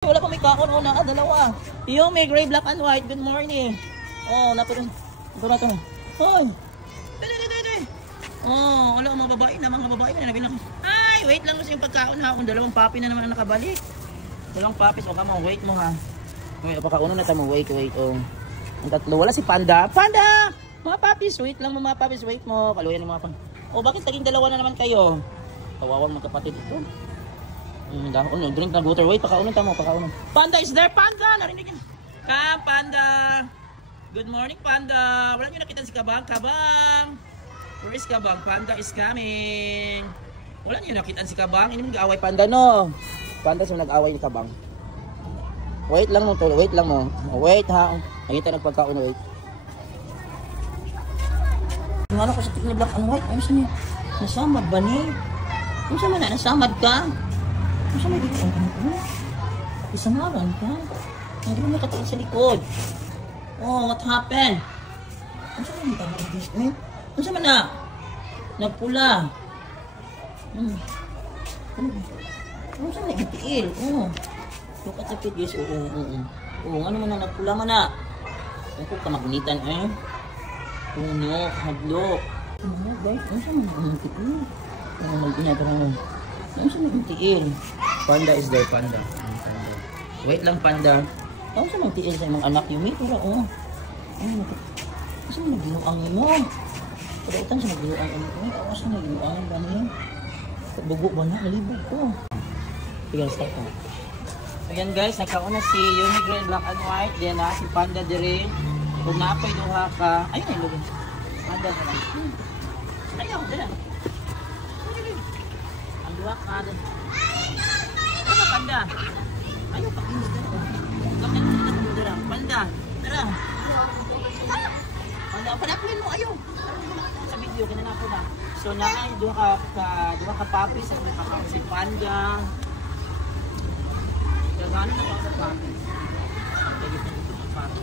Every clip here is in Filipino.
Wala pa may kaon. Oh, dalawa. Yung may gray, black, and white. Good morning. Oh, napunin. Ito na ito. Hoy. Oh, wala mga babae na. Mga babae na nabilang. Ay, wait lang mo sa yung pagkaon ha. Kung dalawang papi na naman ang nakabalik. Dalawang papis. O kamo, wait mo ha. Wait, pagkauno na tamo. Wait. Oh. Ang tatlo. Wala si Panda. Panda! Mga papis. Wait lang mo mga papis. Wait mo. Kaluyan yung mga pang. Oh, bakit taging dalawa na naman kayo? Kawawang magkapatid ito. Drink na water. Wait, pakaunan tamo, pakaunan. Panda is there, Panda! Narinig yun. Come, Panda! Good morning, Panda! Wala nyo nakita si Kabang? Kabang! Where is Kabang? Panda is coming! Wala nyo nakita si Kabang? Hindi mo nag-away, Panda, no? Panda siya nag-away ni Kabang. Wait lang mo to, wait lang mo. Wait ha. Nakita nagpagkauna, wait. Ano ko sa tikni black and white? Ano siya niya? Nasamad ba niya? Ano siya man na? Nasamad ka? Ano siya may dito? Isamaran ka? Hindi mo nakatiin sa likod. Oh, what happened? Ano siya man na? Ano siya man na? Nagpula. Ano siya man nagtiil? Oh. Look at the videos. Oo, ano man na nagpula man na? Ano ko kamagnitan eh? Puno, hadlok. Ano guys? Ano siya man nagtiil? Ano nagtinatara mo? Ano siya nagtiil? Panda is there, Panda. Wait lang, Panda. Ano siya magtiil sa imong anak yung pero oh. Ano siya nagbinuang mo? Pagkaitan siya nagbinuang mo. Ano siya nagbinuang ba niya? Bugo ba na? Nalibog ko. Sige, start ko. Ayan guys, nagkauna si Unigreen Black and White. Diyan na, si Panda dire. Kung napoy duha ka. Ayun ay lugin. Panda na lang. Ayaw, dala. Ang duha ka din. Ano Panda? Ayaw, pakinig ka na. Kapag na kami dira. Panda, tara. Panda, panapin mo, ayaw. Sa video, kinana po na. So na ay duha ka papi sa si Panda. Gano'n na pa sa papi. Lagit na dito sa papi.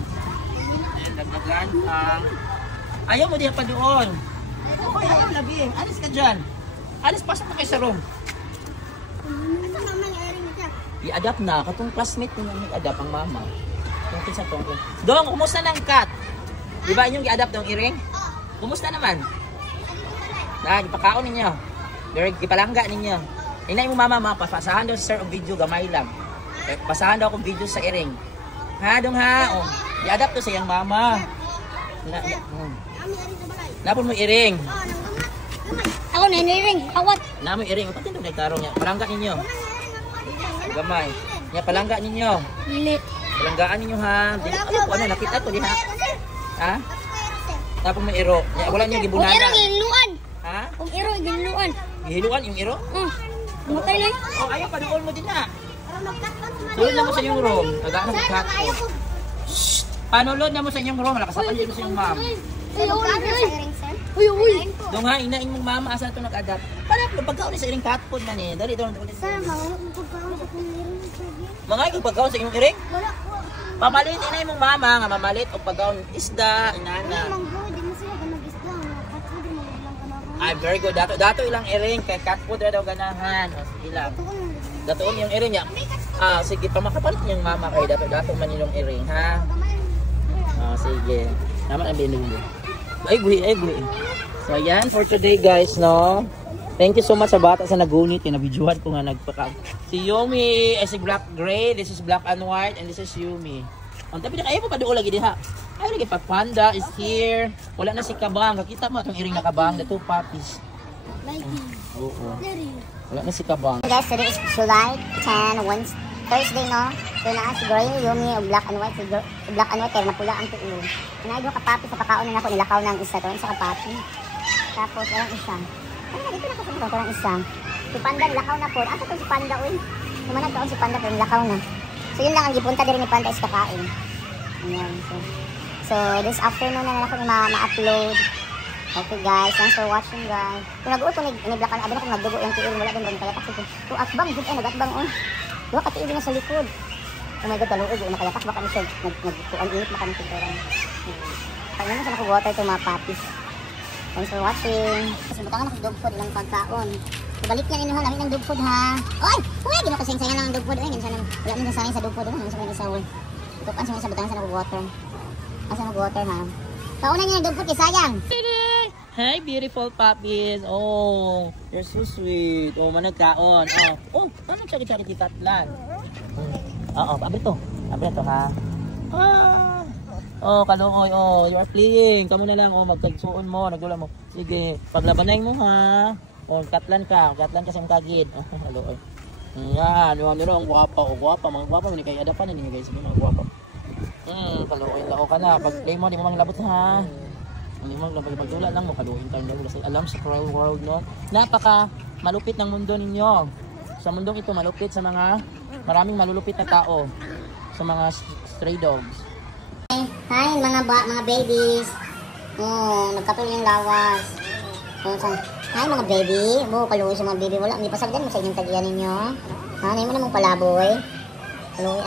Ayan, dagdagan ang... Ayaw mo diyan pa doon. Hoy, ayaw labi. Alis ka dyan. Alis, pasok na kayo sa room. I-adapt na. Katong classmate ko nang nag-adapt ang mama. Tungkol sa tungkol. Dong, kumusta ng cat? Di ba inyong i-adapt ng iring? Kumusta naman? Ipakaon ninyo. Ipalangga ninyo. Inay mo mama, pasahan daw si sir ang video, gamay lang. Pasahan daw akong video sa iring. Ha, dong ha? Oh. I-adapt to sa iyang mama. Napon mo iring. Ako na iring. Kawat. Namo iring. Pati doon nagtarong niya. Palangga ninyo. Gamay. Nya palangga ninyo. Palanggaan ninyo ha. Ano nakita to di ha? Ha? Tapos mo iro. Wala niyo gibunana. Iro giluan. Ha? Iro giluan. Giluan yung iro? Matay na. Oh, ayaw pa doon mo din na. Load na mo sa inyong room. Nagano mo cat. Paano load na mo sa inyong room? Malakasapan din mo sa inyong mom. Uy. Doon nga, inaing mong mama asa ito nag-adapt. Para pagkaon sa iring cat food man eh. Dali doon. Mga ikaw pagkaon sa inyong iring? Pamalit inay mong mama nga mamalit o pagkaon isda, inana. Ay, very good. Dato ilang iring kay cat food daw ganahan. O, sige lang. Datoon yung iring niya. Sige, pamakapalit niyong mama kay dato man yung iring, ha? Sige. Naman ang binulo. Ay, guhi. So, ayan for today, guys, no? Thank you so much sa bata sa nagunit. Kinabidyohan ko nga nagpaka. Si Yumi, si Black Gray. This is Black and White. And this is Yumi. Ang tapi na kayo pa doon lagi diha. Ay, lagi pa. Panda is here. Wala na si Kabang. Kakita mo itong iring na Kabang. The two puppies. Oo. Wala na si Kabang. Guys, today is July 10, Thursday, no? So, naa si Gray, Yumi, Black and White. Si Black and White, kaya napula ang tuyo. Pinagyo ka papi sa pakaon na ako. Nilakaw ng isa to. Isa ka papi. Tapos, walang isa. Ay, dito na kasi ito. Walang isa. Si Panda, nilakaw na po. Asa to si Panda, uy? Kumanag taon si Panda, pero nilakaw na. So, yun lang ang gipunta din ni Panda is kakain. Ayan. So, this afternoon na ako ma-upload. Okay guys, thanks for watching guys. Kung nag-uto ni Black and White, kung nagdugo yung tiil, wala din rin kaya kasi. So, asbang, good ay, nag-asbang on. Diba ka tiil na sa likod. Oh my god, taluog, yung nakayapak, baka ni siya, nag-tuan init, baka ni siya doon. Kaya naman siya nakuwater ito mga papis. Thanks for watching. Kasi butangan ako dog food ilang pagkaon. Balik yan inyo ha, lamig ng dog food ha. Oy! Uy! Gino kasi sayang lang ang dog food. Uy, ganyan wala nang sayang sa dog food. Ano sa mga isawol. Tukan sa butang sa nag-water. Asa nag-water ha. Kauna niya ng dog food, sayang. Hi, beautiful puppies. Oh, you're so sweet. Oh, managkaon. Oh, ano chari-chari ti Tatlan? Oo, abri to. Abri to ha. Oh, kaluoy. Oh, you are playing. Kamu na lang. Oh, magtagsuon mo. Nagdula mo. Sige, paglabanay mo ha. Oh, katlan ka sa mukagid. Oh, kaluoy. Yan, yung ano ang guwapa. Oh, guwapa. Mga guwapa. Hindi kayo adapan. Hindi guys. Sige, mga guwapa. Kaluoy. Lao ka na. Pag play mo, di mo manglabot ha. Hindi mo magdula lang mo. Kaluoy tayo lang. Alam sa cruel world, no? Napaka malupit ng mundo ninyo. Sa mundong ito, malupit sa mga maraming malulupit na tao. Sa mga stray dogs. Hi mga babies. Oh, nagkapil yung lawas. Oh, hi mga baby. Oh, kaluoy sa mga baby. Wala, hindi pasagdan mo sa inyong tagiyan ninyo. Ha, hindi mo namang palaboy. Kaluoy.